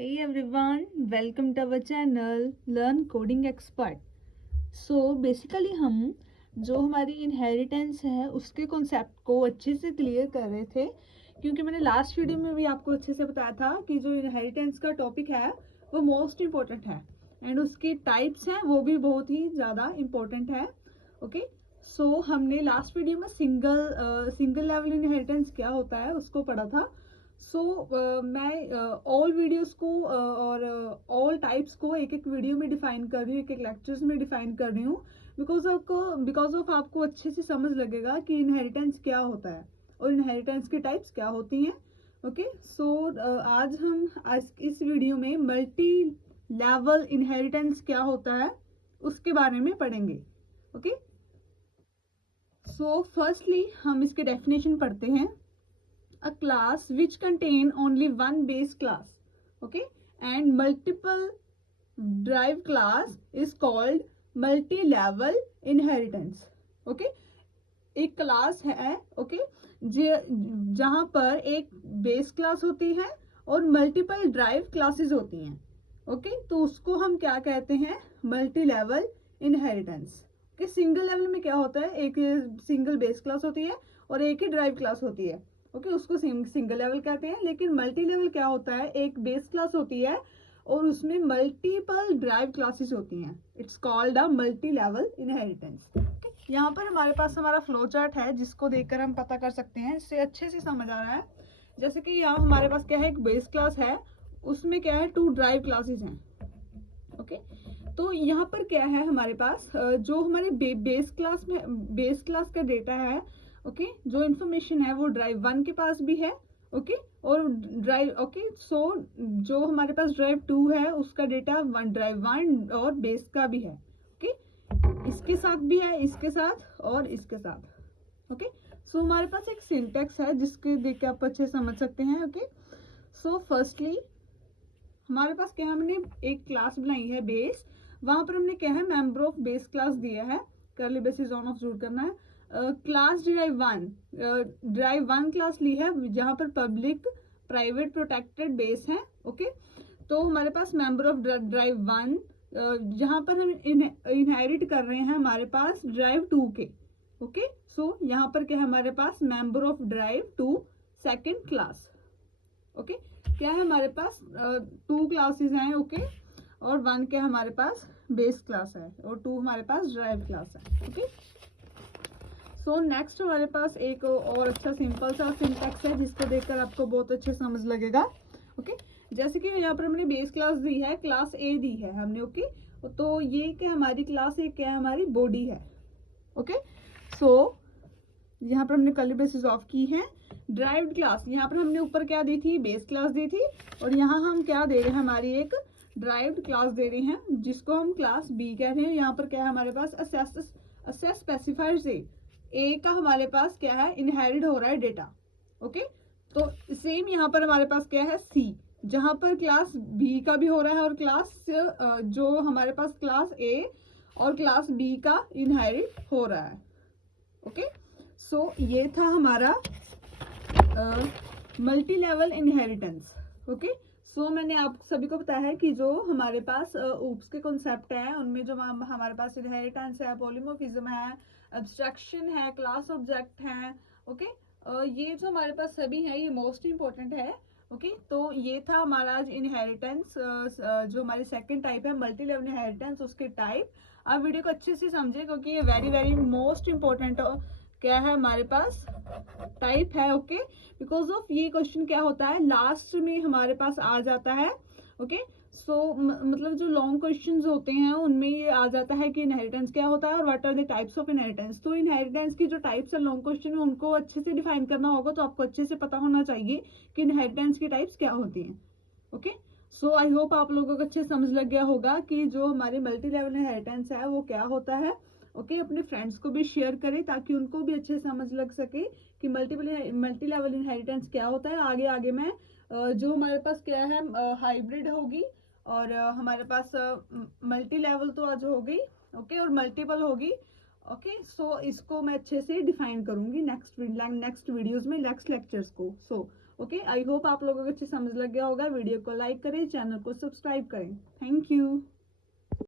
Hey everyone, welcome to our channel Learn Coding Expert. Basically हम जो हमारी inheritance है उसके कॉन्सेप्ट को अच्छे से क्लियर कर रहे थे, क्योंकि मैंने लास्ट वीडियो में भी आपको अच्छे से बताया था कि जो इनहेरिटेंस का टॉपिक है वो मोस्ट इम्पोर्टेंट है एंड उसकी टाइप्स हैं वो भी बहुत ही ज़्यादा इम्पोर्टेंट है. ओके हमने लास्ट वीडियो में सिंगल लेवल इनहेरिटेंस क्या होता है उसको पढ़ा था. मैं ऑल वीडियोस को और ऑल टाइप्स को एक एक वीडियो में डिफाइन कर रही हूँ, एक एक लेक्चर्स में डिफाइन कर रही हूँ, बिकॉज ऑफ आपको अच्छे से समझ लगेगा कि इनहेरिटेंस क्या होता है और इनहेरिटेंस की टाइप्स क्या होती हैं. आज हम इस वीडियो में मल्टी लेवल इनहेरिटेंस क्या होता है उसके बारे में पढ़ेंगे. फर्स्टली हम इसके डेफिनेशन पढ़ते हैं. A class which contain only one base class, okay, and multiple derived class is called multi-level inheritance. Okay, एक क्लास है जहां पर एक बेस क्लास होती है और मल्टीपल ड्राइव क्लासेस होती हैं. तो उसको हम क्या कहते हैं? Multi level inheritance. Single level में क्या होता है, एक सिंगल बेस क्लास होती है और एक ही ड्राइव क्लास होती है. उसको सिंगल लेवल कहते हैं. लेकिन मल्टी लेवल क्या होता है, एक बेस क्लास होती है और उसमें मल्टीपल ड्राइव क्लासेस होती हैं. It's called a multi level inheritance. यहाँ पर हमारे पास हमारा फ्लो चार्ट है जिसको देखकर हम पता कर सकते हैं, इससे अच्छे से समझ आ रहा है. जैसे कि यहाँ हमारे पास क्या है, एक बेस क्लास है, उसमें क्या है 2 ड्राइव क्लासेस हैं. तो यहाँ पर क्या है हमारे पास, जो हमारे बेस क्लास का डेटा है, जो इंफॉर्मेशन है वो ड्राइव 1 के पास भी है. और जो हमारे पास ड्राइव 2 है उसका डेटा ड्राइव 1 और बेस का भी है. इसके साथ भी है, इसके साथ और इसके साथ. हमारे पास एक सिंटैक्स है जिसके देख के आप अच्छे समझ सकते हैं. फर्स्टली हमारे पास क्या है, हमने एक क्लास बनाई है बेस, वहां पर हमने क्या है मेंबर ऑफ बेस क्लास दिया है, करली ब्रेसेस ऑन ऑफ जरूर करना है. क्लास ड्राइव वन क्लास ली है जहां पर पब्लिक प्राइवेट प्रोटेक्टेड बेस है. तो हमारे पास मेंबर ऑफ ड्राइव 1 जहां पर हम इनहेरिट कर रहे हैं हमारे पास ड्राइव 2 के. यहाँ पर क्या है हमारे पास member of drive 2 second class. क्या है हमारे पास 2 क्लासेस हैं. और 1 क्या हमारे पास बेस क्लास है और 2 हमारे पास ड्राइव क्लास है. नेक्स्ट हमारे पास एक और अच्छा सिंपल सा सिंटैक्स है जिसको देखकर आपको बहुत अच्छे समझ लगेगा. जैसे कि यहाँ पर हमने बेस क्लास दी है, क्लास ए दी है हमने. तो ये क्या हमारी क्लास ए क्या है, हमारी बॉडी है. यहाँ पर हमने कर्ली ब्रेसेस ऑफ की है. ड्राइव्ड क्लास यहाँ पर हमने ऊपर क्या दी थी, बेस क्लास दी थी, और यहाँ हम क्या दे रहे हैं, हमारी एक ड्राइव्ड क्लास दे रहे हैं जिसको हम क्लास बी कह रहे हैं. यहाँ पर क्या है हमारे पास असेस स्पेसिफायर से ए का हमारे पास क्या है, इनहेरिट हो रहा है डेटा. तो सेम यहाँ पर हमारे पास क्या है सी, जहां पर क्लास बी का भी हो रहा है और जो हमारे पास क्लास ए और क्लास बी का इनहेरिट हो रहा है. ये था हमारा मल्टी लेवल इनहेरिटेंस. मैंने आप सभी को बताया है कि जो हमारे पास ऊप्स के कॉन्सेप्ट है उनमें जो हमारे पास इनहेरिटेंस है, पॉलीमॉर्फिज्म है, एब्स्ट्रैक्शन है, क्लास ऑब्जेक्ट है. ये जो हमारे पास सभी है ये मोस्ट इंपॉर्टेंट है. तो ये था हमारा आज इनहेरिटेंस, जो हमारी सेकंड टाइप है मल्टी लेवल इनहेरिटेंस, उसके टाइप. आप वीडियो को अच्छे से समझे क्योंकि ये वेरी वेरी मोस्ट इंपॉर्टेंट क्या है हमारे पास टाइप है. बिकॉज ऑफ ये क्वेश्चन क्या होता है लास्ट में हमारे पास आ जाता है. मतलब जो लॉन्ग क्वेश्चंस होते हैं उनमें ये आ जाता है कि इनहेरिटेंस क्या होता है और what are the types of inheritance. तो इनहेरिटेंस की जो टाइप्स है लॉन्ग क्वेश्चन में उनको अच्छे से डिफाइन करना होगा, तो आपको अच्छे से पता होना चाहिए कि इनहेरिटेंस की टाइप्स क्या होती हैं. आई होप आप लोगों को अच्छे समझ लग गया होगा कि जो हमारी मल्टी लेवल इनहेरिटेंस है वो क्या होता है. अपने फ्रेंड्स को भी शेयर करें ताकि उनको भी अच्छे समझ लग सके कि मल्टी लेवल इनहेरिटेंस क्या होता है. आगे मैं जो हमारे पास क्या है हाइब्रिड होगी और हमारे पास मल्टी लेवल तो आज हो गई. और मल्टीपल होगी. इसको मैं अच्छे से डिफाइन करूंगी नेक्स्ट वीडियोस में, नेक्स्ट लेक्चर्स को. ओके, आई होप आप लोगों को अच्छी समझ लग गया होगा। वीडियो को लाइक करें, चैनल को सब्सक्राइब करें। Thank you.